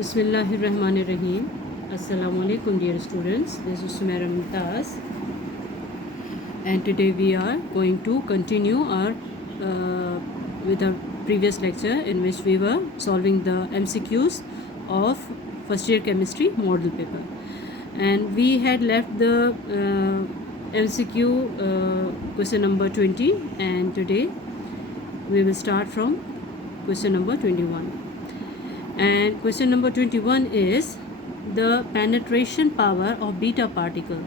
Bismillahirrahmanirrahim. Assalamu alaikum dear students. This is Sumaira Mumtaz, and today we are going to continue our with our previous lecture in which we were solving the MCQs of first year chemistry model paper, and we had left the MCQ question number 20, and today we will start from question number 21. And question number 21 is the penetration power of beta particle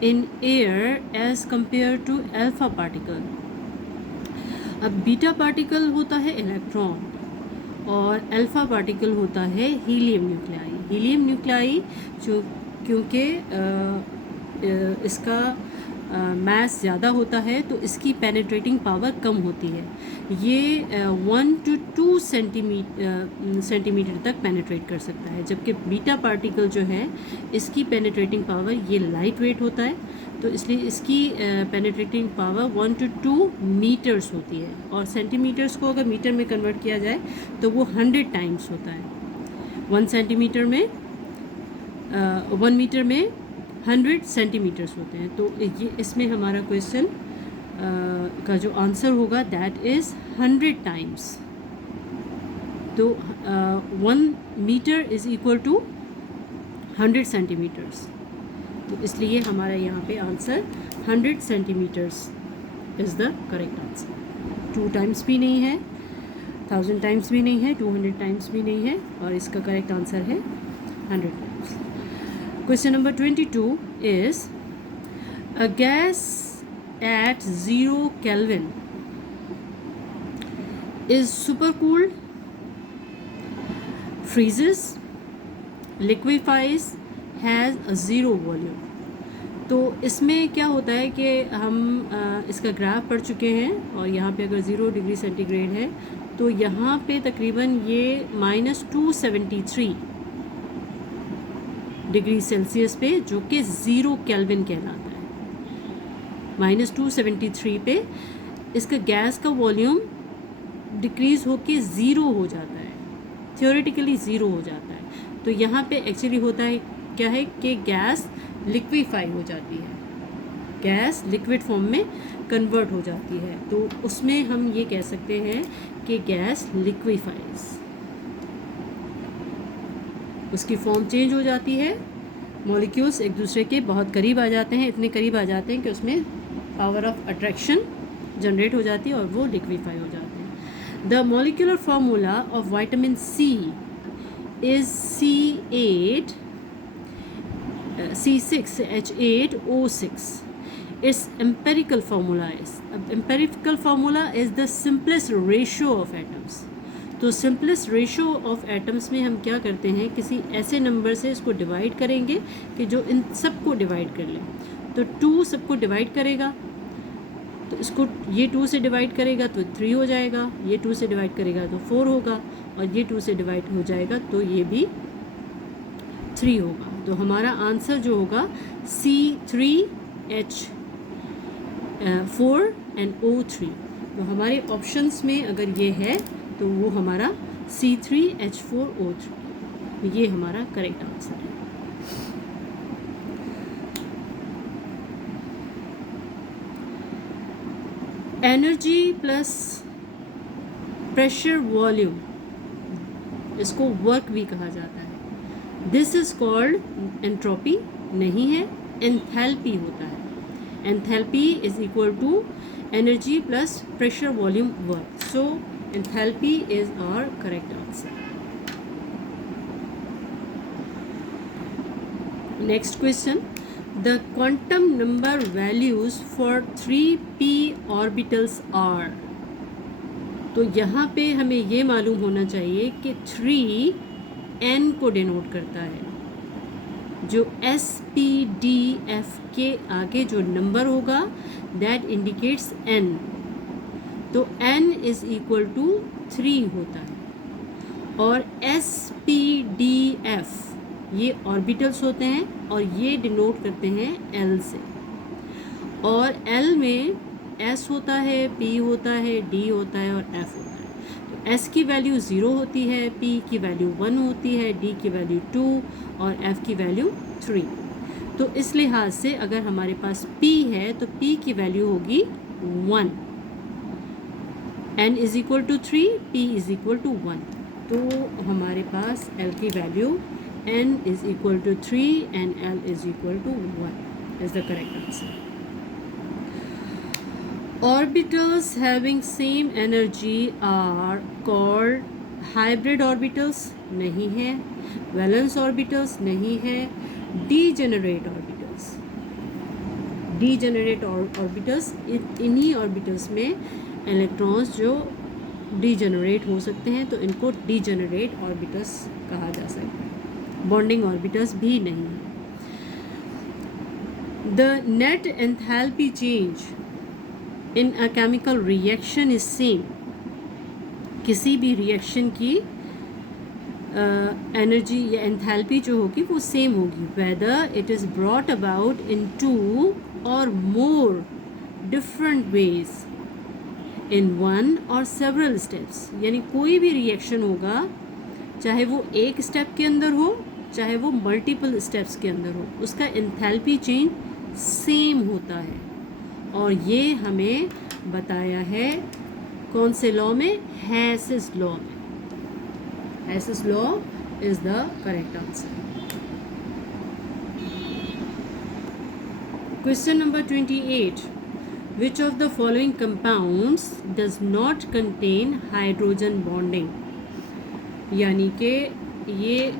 in air as compared to alpha particle. अब beta particle होता है electron और alpha particle होता है helium nuclei. Helium nuclei जो क्योंकि इसका मास ज़्यादा होता है तो इसकी पेनिट्रेटिंग पावर कम होती है. ये 1 to 2 सेंटीमीटर तक पेनिट्रेट कर सकता है, जबकि बीटा पार्टिकल जो है इसकी पेनिट्रेटिंग पावर ये लाइट वेट होता है, तो इसलिए इसकी पेनिट्रेटिंग पावर 1 to 2 मीटर्स होती है. और सेंटीमीटर्स को अगर मीटर में कन्वर्ट किया जाए तो वो 100 टाइम्स होता है. 1 सेंटीमीटर में 1 मीटर में 100 सेंटीमीटर्स होते हैं. तो ये इसमें हमारा क्वेश्चन का जो आंसर होगा दैट इज़ 100 टाइम्स. तो 1 meter is equal to 100 centimeters. तो इसलिए हमारा यहाँ पे answer 100 centimeters is the correct answer. 2 times भी नहीं है, 1000 टाइम्स भी नहीं है, 200 टाइम्स भी नहीं है, और इसका करेक्ट आंसर है 100 times. Question number 22 is a gas at 0 Kelvin is supercooled, freezes, liquefies, has a zero volume. तो इसमें क्या होता है कि हम इसका ग्राफ पढ़ चुके हैं, और यहाँ पे अगर 0 डिग्री सेंटीग्रेड है तो यहाँ पे तकरीबन ये -273 डिग्री सेल्सियस पे, जो कि 0 केल्विन कहलाता है. -273 पे इसका गैस का वॉल्यूम डिक्रीज़ होके 0 हो जाता है, थियोरेटिकली 0 हो जाता है. तो यहाँ पे एक्चुअली होता है क्या है कि गैस लिक्विफाई हो जाती है, गैस लिक्विड फॉर्म में कन्वर्ट हो जाती है. तो उसमें हम ये कह सकते हैं कि गैस लिक्विफाइज, उसकी फॉर्म चेंज हो जाती है, मॉलिक्यूल्स एक दूसरे के बहुत करीब आ जाते हैं, इतने करीब आ जाते हैं कि उसमें पावर ऑफ अट्रैक्शन जनरेट हो जाती है और वो लिक्विफाई हो जाते हैं. The molecular formula of vitamin C is C6H8O6. Its empirical formula is the simplest ratio of atoms. तो सिंपलेस्ट रेशो ऑफ एटम्स में हम क्या करते हैं, किसी ऐसे नंबर से इसको डिवाइड करेंगे कि जो इन सबको डिवाइड कर ले. तो 2 सबको डिवाइड करेगा, तो इसको ये 2 से डिवाइड करेगा तो 3 हो जाएगा, ये 2 से डिवाइड करेगा तो 4 होगा, और ये 2 से डिवाइड हो जाएगा तो ये भी 3 होगा. तो हमारा आंसर जो होगा C3H4 and O3. तो हमारे ऑप्शंस में अगर ये है तो वो हमारा C3H4O3, ये हमारा करेक्ट आंसर है. एनर्जी प्लस प्रेशर वॉल्यूम, इसको वर्क भी कहा जाता है. दिस इज कॉल्ड एंट्रोपी नहीं है, एंथैल्पी होता है. Enthalpy is equal to energy plus pressure volume work. So enthalpy is our correct answer. Next question, the quantum number values for 3p orbitals are. तो यहाँ पे हमें ये मालूम होना चाहिए कि 3 n को डिनोट करता है. जो SPDF के आगे जो नंबर होगा दैट इंडिकेट्स n. तो n इज़ इक्वल टू 3 होता है, और SPDF ये ऑर्बिटल्स होते हैं और ये डिनोट करते हैं L से. और L में S होता है, P होता है, D होता है और F होता है. तो S की वैल्यू 0 होती है, P की वैल्यू 1 होती है, D की वैल्यू 2 और F की वैल्यू 3। तो इस लिहाज से अगर हमारे पास P है तो P की वैल्यू होगी 1, N is equal to 3, P is equal to 1। तो हमारे पास L की value N is equal to 3 and L is equal to 1 is the correct answer. Orbitals having same energy are called hybrid orbitals नहीं है, valence orbitals नहीं है, degenerate orbitals। degenerate orbitals इन्हीं orbitals में इलेक्ट्रॉन्स जो degenerate हो सकते हैं तो इनको degenerate orbitals कहा जा सकता है। bonding orbitals भी नहीं है। The net enthalpy change in a chemical reaction is same. किसी भी रिएक्शन की एनर्जी या एंथैल्पी जो होगी वो सेम होगी, whether it is brought about in 2 और मोर डिफरेंट वेज इन 1 और सेवरल स्टेप्स। यानी कोई भी रिएक्शन होगा, चाहे वो एक स्टेप के अंदर हो चाहे वो मल्टीपल स्टेप्स के अंदर हो, उसका एंथैल्पी चेंज सेम होता है। और ये हमें बताया है कौन से लॉ में? हैसेस लॉ में। हैसेस law is the correct answer. Question number 28, which of the following compounds does not contain hydrogen bonding. यानी कि ये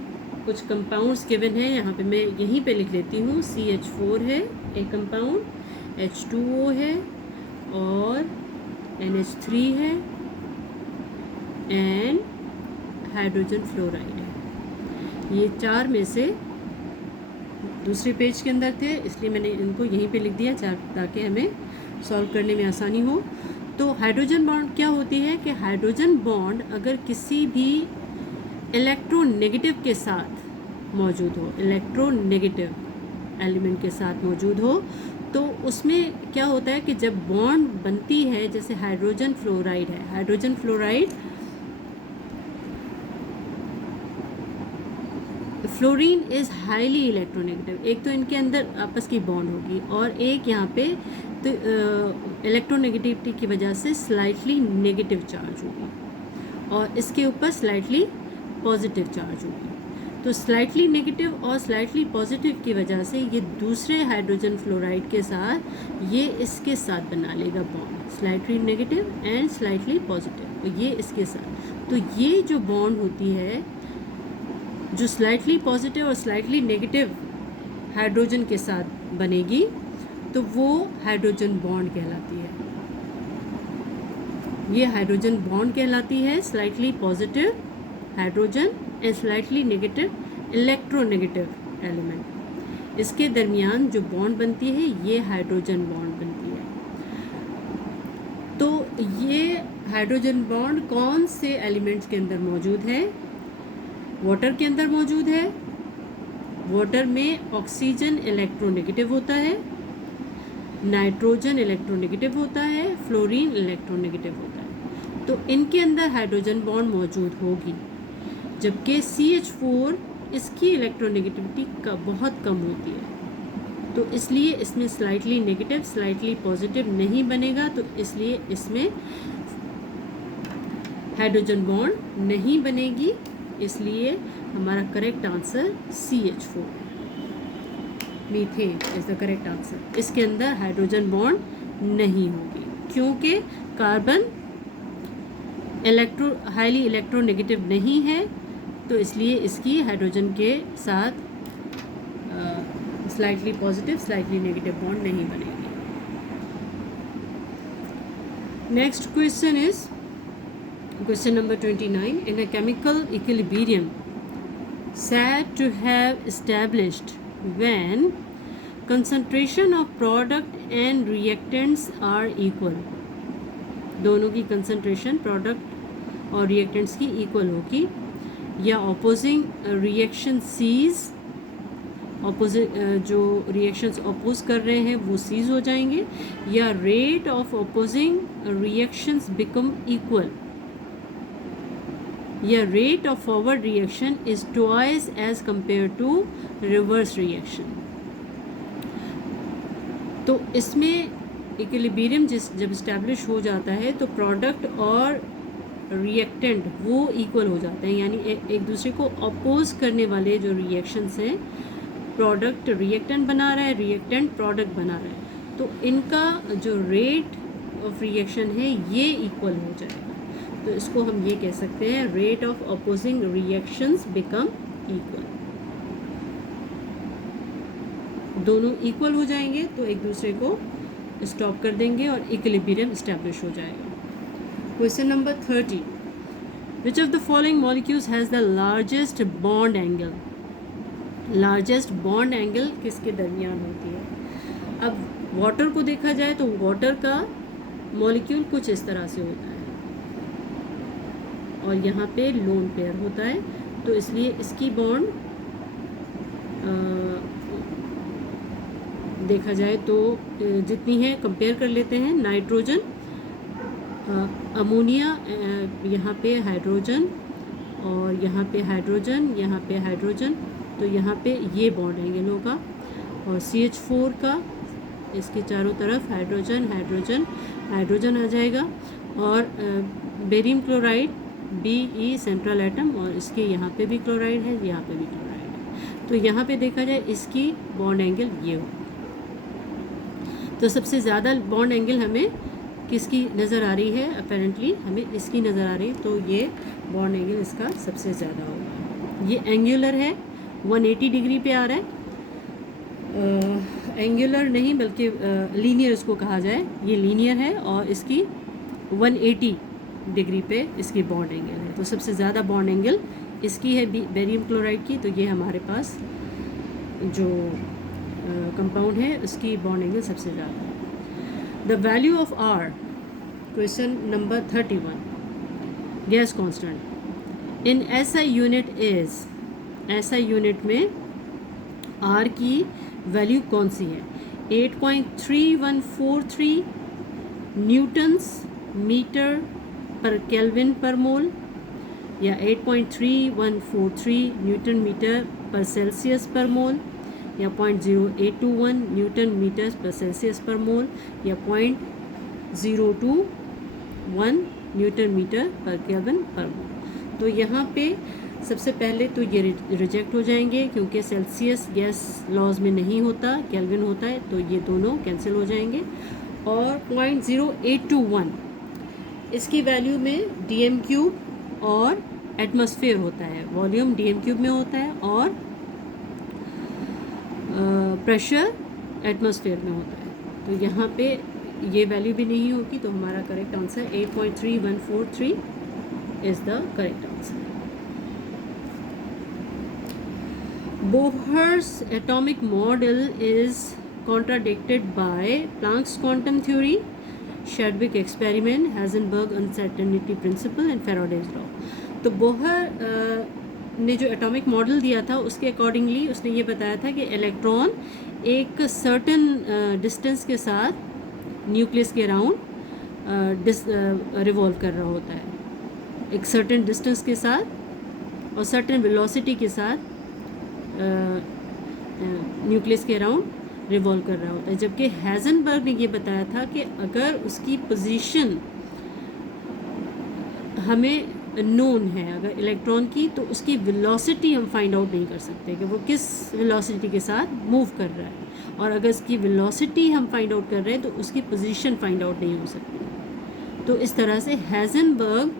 कुछ कंपाउंड्स गिवन है, यहाँ पे मैं यहीं पे लिख लेती हूँ। CH4 है एक कंपाउंड, H2O है और NH3 है एंड हाइड्रोजन फ्लोराइड है। ये 4 में से दूसरे पेज के अंदर थे, इसलिए मैंने इनको यहीं पे लिख दिया ताकि हमें सॉल्व करने में आसानी हो। तो हाइड्रोजन बॉन्ड क्या होती है कि हाइड्रोजन बॉन्ड अगर किसी भी इलेक्ट्रोनेगेटिव के साथ मौजूद हो, इलेक्ट्रोनेगेटिव एलिमेंट के साथ मौजूद हो, तो उसमें क्या होता है कि जब बॉन्ड बनती है, जैसे हाइड्रोजन फ्लोराइड है, hydrogen fluoride fluorine is highly electronegative. एक तो इनके अंदर आपस की बॉन्ड होगी और एक यहाँ पे तो इलेक्ट्रोनेगेटिविटी की वजह से स्लाइटली नेगेटिव चार्ज होगी और इसके ऊपर स्लाइटली पॉजिटिव चार्ज होगी। तो स्लाइटली नेगेटिव और स्लाइटली पॉजिटिव की वजह से ये दूसरे हाइड्रोजन फ्लोराइड के साथ ये इसके साथ बना लेगा bond, slightly negative and slightly positive, तो ये इसके साथ। तो ये जो बॉन्ड होती है जो स्लाइटली पॉजिटिव और स्लाइटली नेगेटिव हाइड्रोजन के साथ बनेगी तो वो हाइड्रोजन बॉन्ड कहलाती है। ये हाइड्रोजन बॉन्ड कहलाती है, slightly positive hydrogen and slightly negative electronegative element, इसके दरमियान जो बॉन्ड बनती है ये हाइड्रोजन बॉन्ड बनती है। तो ये हाइड्रोजन बॉन्ड कौन से एलिमेंट्स के अंदर मौजूद है? वाटर के अंदर मौजूद है। वाटर में ऑक्सीजन इलेक्ट्रोनेगेटिव होता है, नाइट्रोजन इलेक्ट्रोनेगेटिव होता है, फ्लोरीन इलेक्ट्रोनेगेटिव होता है। तो इनके अंदर हाइड्रोजन बॉन्ड मौजूद होगी, जबकि CH4 इसकी इलेक्ट्रोनेगेटिविटी का बहुत कम होती है, तो इसलिए इसमें स्लाइटली नेगेटिव स्लाइटली पॉजिटिव नहीं बनेगा, तो इसलिए इसमें हाइड्रोजन बॉन्ड नहीं बनेगी। इसलिए हमारा correct answer CH4 methane is the correct answer. इसके अंदर हाइड्रोजन बॉन्ड नहीं होगी क्योंकि कार्बन हाईली इलेक्ट्रोनेगेटिव नहीं है, तो इसलिए इसकी हाइड्रोजन के साथ slightly positive slightly negative bond नहीं बनेगी। Next question is question number 29, in a chemical equilibrium said to have established when concentration of product and reactants are equal, दोनों की कंसंट्रेशन प्रोडक्ट और रिएक्टेंट्स की इक्वल होगी, या ऑपोजिंग रिएक्शन सीज, ऑपोजिट जो reactions oppose कर रहे हैं वो सीज हो जाएंगे, या rate of opposing reactions become equal, या rate of forward reaction is twice as compare to reverse reaction. तो इसमें इक्विलिब्रियम जब इस्टेब्लिश हो जाता है तो प्रोडक्ट और रिएक्टेंट वो इक्वल हो जाते हैं, यानी एक दूसरे को अपोज करने वाले जो रिएक्शंस हैं, प्रोडक्ट रिएक्टेंट बना रहा है, रिएक्टेंट प्रोडक्ट बना रहा है, तो इनका जो रेट ऑफ रिएक्शन है ये इक्वल हो जाएगा। तो इसको हम ये कह सकते हैं rate of opposing reactions become equal. दोनों इक्वल हो जाएंगे तो एक दूसरे को स्टॉप कर देंगे और इक्विलिब्रियम इस्टेब्लिश हो जाएगा। Question number 30, which of the following molecules has the largest bond angle. Largest bond angle किसके दरमियान होती है? अब वाटर को देखा जाए तो वाटर का मॉलिक्यूल कुछ इस तरह से होता है और यहाँ पे लोन पेयर होता है, तो इसलिए इसकी बॉन्ड देखा जाए तो जितनी है कंपेयर कर लेते हैं। नाइट्रोजन, अमोनिया, यहाँ पे हाइड्रोजन और यहाँ पे हाइड्रोजन, यहाँ पे हाइड्रोजन, तो यहाँ पे ये बॉन्ड एंगल होगा। और CH4 का इसके चारों तरफ हाइड्रोजन हाइड्रोजन हाइड्रोजन आ जाएगा। और barium chloride Be central atom और इसके यहाँ पे भी क्लोराइड है, यहाँ पे भी क्लोराइड है, तो यहाँ पे देखा जाए इसकी बॉन्ड एंगल ये होगा। तो सबसे ज़्यादा बॉन्ड एंगल हमें किसकी नज़र आ रही है? अपेरेंटली हमें इसकी नज़र आ रही है, तो ये बॉन्ड एंगल इसका सबसे ज़्यादा होगा। ये एंगुलर है, 180 डिग्री पे आ रहा है। एंगुलर नहीं बल्कि लीनियर इसको कहा जाए, ये लीनियर है और इसकी 180 डिग्री पे इसकी बॉन्ड एंगल है। तो सबसे ज़्यादा बॉन्ड एंगल इसकी है बेरियम क्लोराइड की, तो ये हमारे पास जो कंपाउंड है उसकी बॉन्ड एंगल सबसे ज़्यादा है। The value of R, question number 31, gas constant in SI unit is. SI unit में R की वैल्यू कौन सी है? 8.3143 न्यूटन्स मीटर पर केल्विन पर मोल, या 8.3143 न्यूटन मीटर पर सेल्सियस पर मोल, या 0.0821 न्यूटन मीटर पर सेल्सियस पर मोल, या 0.021 न्यूटन मीटर पर केल्विन पर मोल। तो यहाँ पे सबसे पहले तो ये रिजेक्ट हो जाएंगे क्योंकि सेल्सियस गैस लॉज में नहीं होता, केल्विन होता है, तो ये दोनों कैंसिल हो जाएंगे। और 0.0821 इसकी वैल्यू में DM³ और एटमॉस्फेयर होता है, वॉल्यूम DM³ में होता है और प्रेशर एटमॉस्फेयर में होता है, तो यहाँ पे ये वैल्यू भी नहीं होगी, तो हमारा correct answer 8.3143 is the correct answer. Bohr's atomic model is contradicted by Planck's quantum theory, Chadwick experiment, Heisenberg uncertainty principle and Faraday's law। तो बोहर ने जो एटॉमिक मॉडल दिया था उसके अकॉर्डिंगली उसने ये बताया था कि इलेक्ट्रॉन एक सर्टन डिस्टेंस के साथ न्यूक्लियस के अराउंड रिवॉल्व कर रहा होता है, एक सर्टन डिस्टेंस के साथ और सर्टन वेलोसिटी के साथ न्यूक्लियस के अराउंड रिवॉल्व कर रहा होता है। जबकि हैज़नबर्ग ने ये बताया था कि अगर उसकी पोजीशन हमें नोन है, अगर इलेक्ट्रॉन की, तो उसकी वेलोसिटी हम फाइंड आउट नहीं कर सकते कि वो किस वेलोसिटी के साथ मूव कर रहा है, और अगर इसकी वेलोसिटी हम फाइंड आउट कर रहे हैं तो उसकी पोजीशन फाइंड आउट नहीं हो सकती। तो इस तरह से हैज़नबर्ग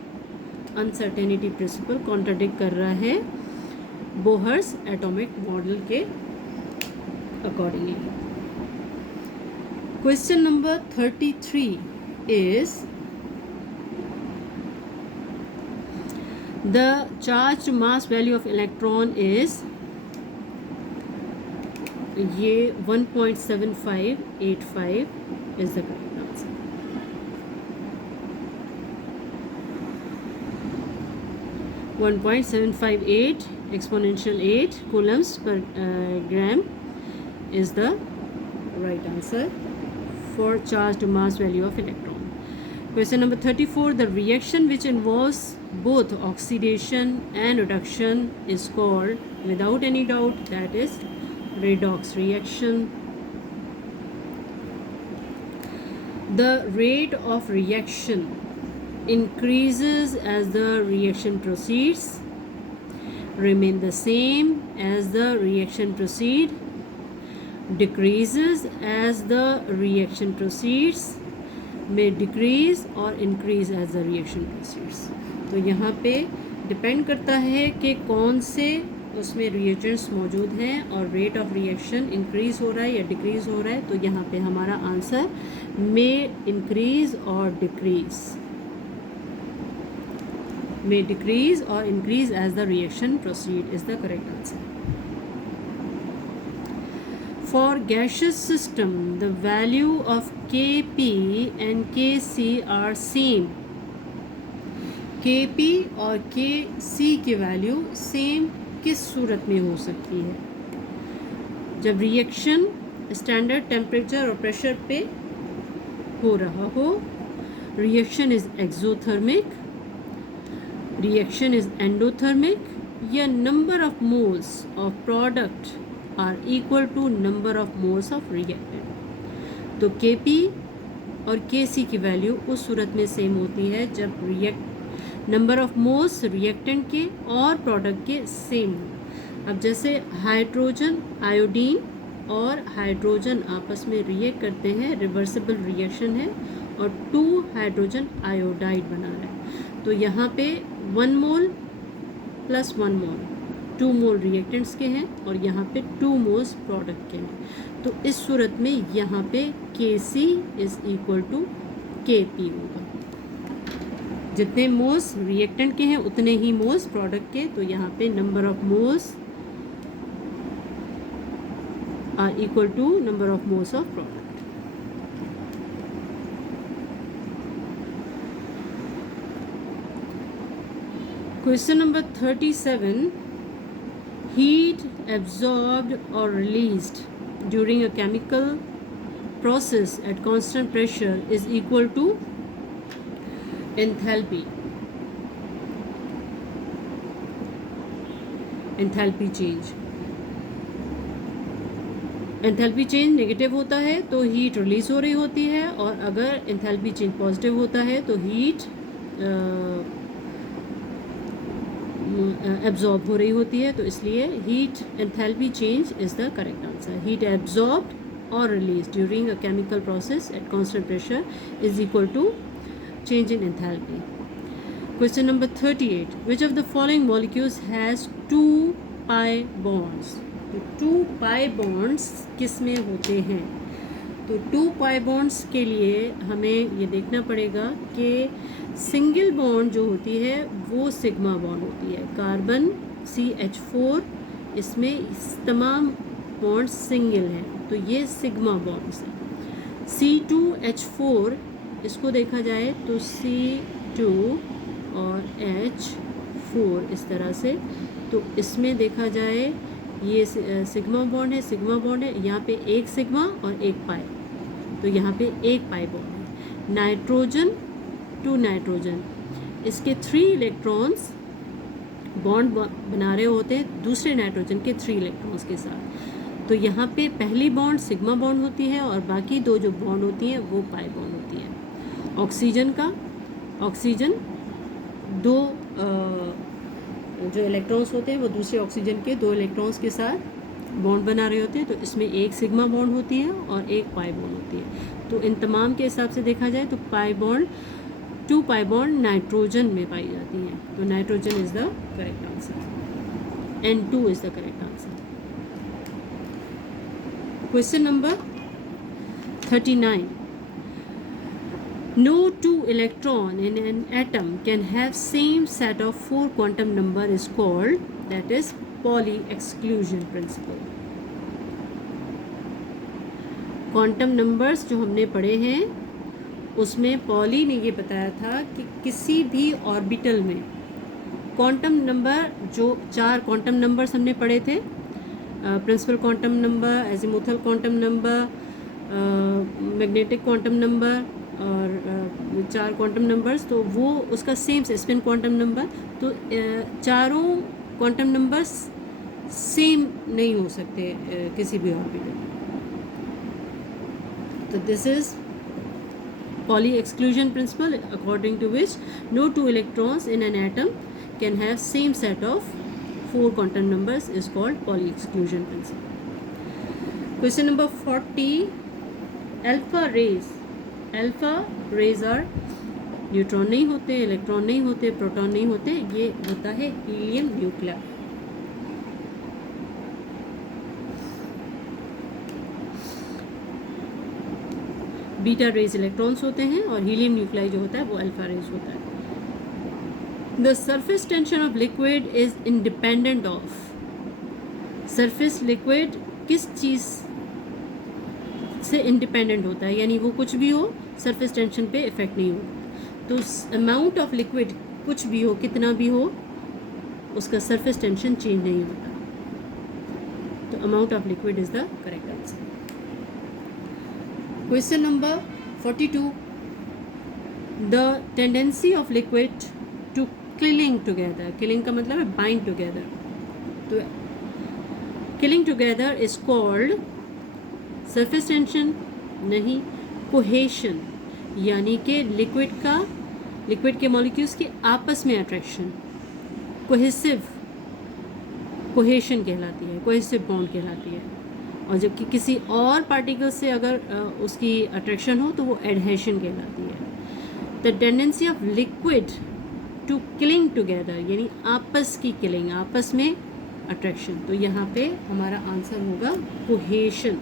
अनसर्टेनिटी प्रिंसिपल कॉन्ट्राडिक्ट कर रहा है बोहर्स एटॉमिक मॉडल के accordingly. Question number 33 is the charge mass value of electron is, ये 1.7585 is the correct answer. One 1.758 exponential 8 coulombs per gram is the right answer for charge to mass value of electron. Question number 34. The reaction which involves both oxidation and reduction is called, without any doubt, that is redox reaction. The rate of reaction increases as the reaction proceeds, remain the same as the reaction proceed, decreases as the reaction proceeds, may decrease और increase as the reaction proceeds. तो यहाँ पे depend करता है कि कौन से उसमें रिएजेंट्स मौजूद हैं और रेट ऑफ रिएक्शन इंक्रीज़ हो रहा है या डिक्रीज़ हो रहा है. तो यहाँ पे हमारा आंसर मे इंक्रीज़ और decrease, may decrease or increase as the reaction proceed is the correct answer. For gaseous system, the value of Kp and Kc are same. Kp और Kc की वैल्यू सेम किस सूरत में हो सकती है? जब रिएक्शन स्टैंडर्ड टेम्परेचर और प्रेशर पे हो रहा हो, reaction is exothermic, reaction is endothermic, या number of moles of product are equal to number of moles of reactant. तो Kp और Kc की वैल्यू उस सूरत में सेम होती है जब नंबर ऑफ मोल्स रिएक्टेंट के और प्रोडक्ट के सेम हो. अब जैसे हाइड्रोजन आयोडीन और हाइड्रोजन आपस में रिएक्ट करते हैं, रिवर्सिबल रिएक्शन है और 2 हाइड्रोजन आयोडाइड बना रहा है. तो यहाँ पे 1 मोल प्लस 1 मोल 2 मोल रिएक्टेंट्स के हैं और यहाँ पे 2 मोल्स प्रोडक्ट के हैं. तो इस सूरत में यहाँ पे Kc is equal to Kp होगा. जितने मोल्स रिएक्टेंट के हैं उतने ही मोल्स प्रोडक्ट के. तो यहाँ पे number of moles are equal to number of moles of product. Question number 37. Heat absorbed or released during a chemical process at constant pressure is equal to enthalpy. Enthalpy change. Enthalpy change negative होता है तो heat release हो रही होती है, और अगर enthalpy change positive होता है तो हीट एब्जॉर्ब हो रही होती है. तो इसलिए heat enthalpy change is the correct answer. Heat absorbed और release during a chemical process at constant pressure is equal to change in enthalpy. Question number 38. Which of the following molecules has 2 pi bonds? तो 2 pi bonds किस में होते हैं? तो 2 pi bonds के लिए हमें ये देखना पड़ेगा कि सिंगल बॉन्ड जो होती है वो सिग्मा बॉन्ड होती है. कार्बन CH4, इसमें तमाम बॉन्ड सिंगल हैं, तो ये सिग्मा बॉन्ड्स हैं. C2H4 इसको देखा जाए तो C2 और H4 इस तरह से. तो इसमें देखा जाए ये सिग्मा बॉन्ड है, सिग्मा बॉन्ड है, यहाँ पे एक सिग्मा और एक पाई, तो यहाँ पे एक पाई बॉन्ड है. नाइट्रोजन टू नाइट्रोजन, इसके 3 इलेक्ट्रॉन्स बॉन्ड बना रहे होते हैं दूसरे नाइट्रोजन के 3 इलेक्ट्रॉन्स के साथ. तो यहाँ पे पहली बॉन्ड सिग्मा बॉन्ड होती है और बाकी 2 जो बॉन्ड होती हैं वो पाई बॉन्ड होती है. ऑक्सीजन 2 जो इलेक्ट्रॉन्स होते हैं वो दूसरे ऑक्सीजन के 2 इलेक्ट्रॉन्स के साथ बॉन्ड बना रहे होते हैं. तो इसमें एक सिग्मा बॉन्ड होती है और एक पाई बॉन्ड होती है. तो इन तमाम के हिसाब से देखा जाए तो 2 पाई बॉन्ड नाइट्रोजन में पाई जाती हैं. तो nitrogen is the correct answer. N2 is the correct answer. Question number 39. No 2 electron in an atom can have same set of 4 quantum number is called, that is Pauli exclusion principle. Quantum numbers जो हमने पढ़े हैं उसमें poly ने ये बताया था कि किसी भी ऑर्बिटल में क्वांटम नंबर, जो 4 क्वांटम नंबर्स हमने पढ़े थे, principal quantum number, azimuthal quantum number, magnetic quantum number और 4 क्वांटम नंबर्स, तो वो उसका सेम स्पिन क्वांटम नंबर, तो चारों क्वांटम नंबर्स सेम नहीं हो सकते किसी भी ऑर्बिटल। तो this is Pauli exclusion principle, according to which no two electrons in an atom can have same set of 4 quantum numbers, is called Pauli exclusion principle. Question number 40. Alpha rays are neutron नहीं होते, electron नहीं होते, proton नहीं होते, ये होता है helium nuclei. Beta rays electrons होते हैं और हीलियम न्यूक्लाई जो होता है वो अल्फा रेज होता है। The surface tension of liquid is independent of, surface liquid किस चीज़ से इंडिपेंडेंट होता है, यानी वो कुछ भी हो सरफेस टेंशन पे इफेक्ट नहीं होता। तो अमाउंट ऑफ लिक्विड कुछ भी हो, कितना भी हो, उसका सरफेस टेंशन चेंज नहीं होता। तो amount of liquid is the correct answer. Question number 42. The tendency of liquid to cling together. Cling का मतलब है bind together. तो cling together is called surface tension, नहीं, cohesion, यानी कि लिक्विड के मॉलिक्यूल्स के आपस में अट्रैक्शन, कोहेशन कहलाती है, कोहेसिव बॉन्ड कहलाती है। और जबकि किसी और पार्टिकल से अगर उसकी अट्रैक्शन हो तो वो एडहेशन कहलाती है। The tendency of liquid to cling together, यानी आपस की किलिंग, आपस में अट्रैक्शन। तो यहाँ पे हमारा आंसर होगा कोहेशन।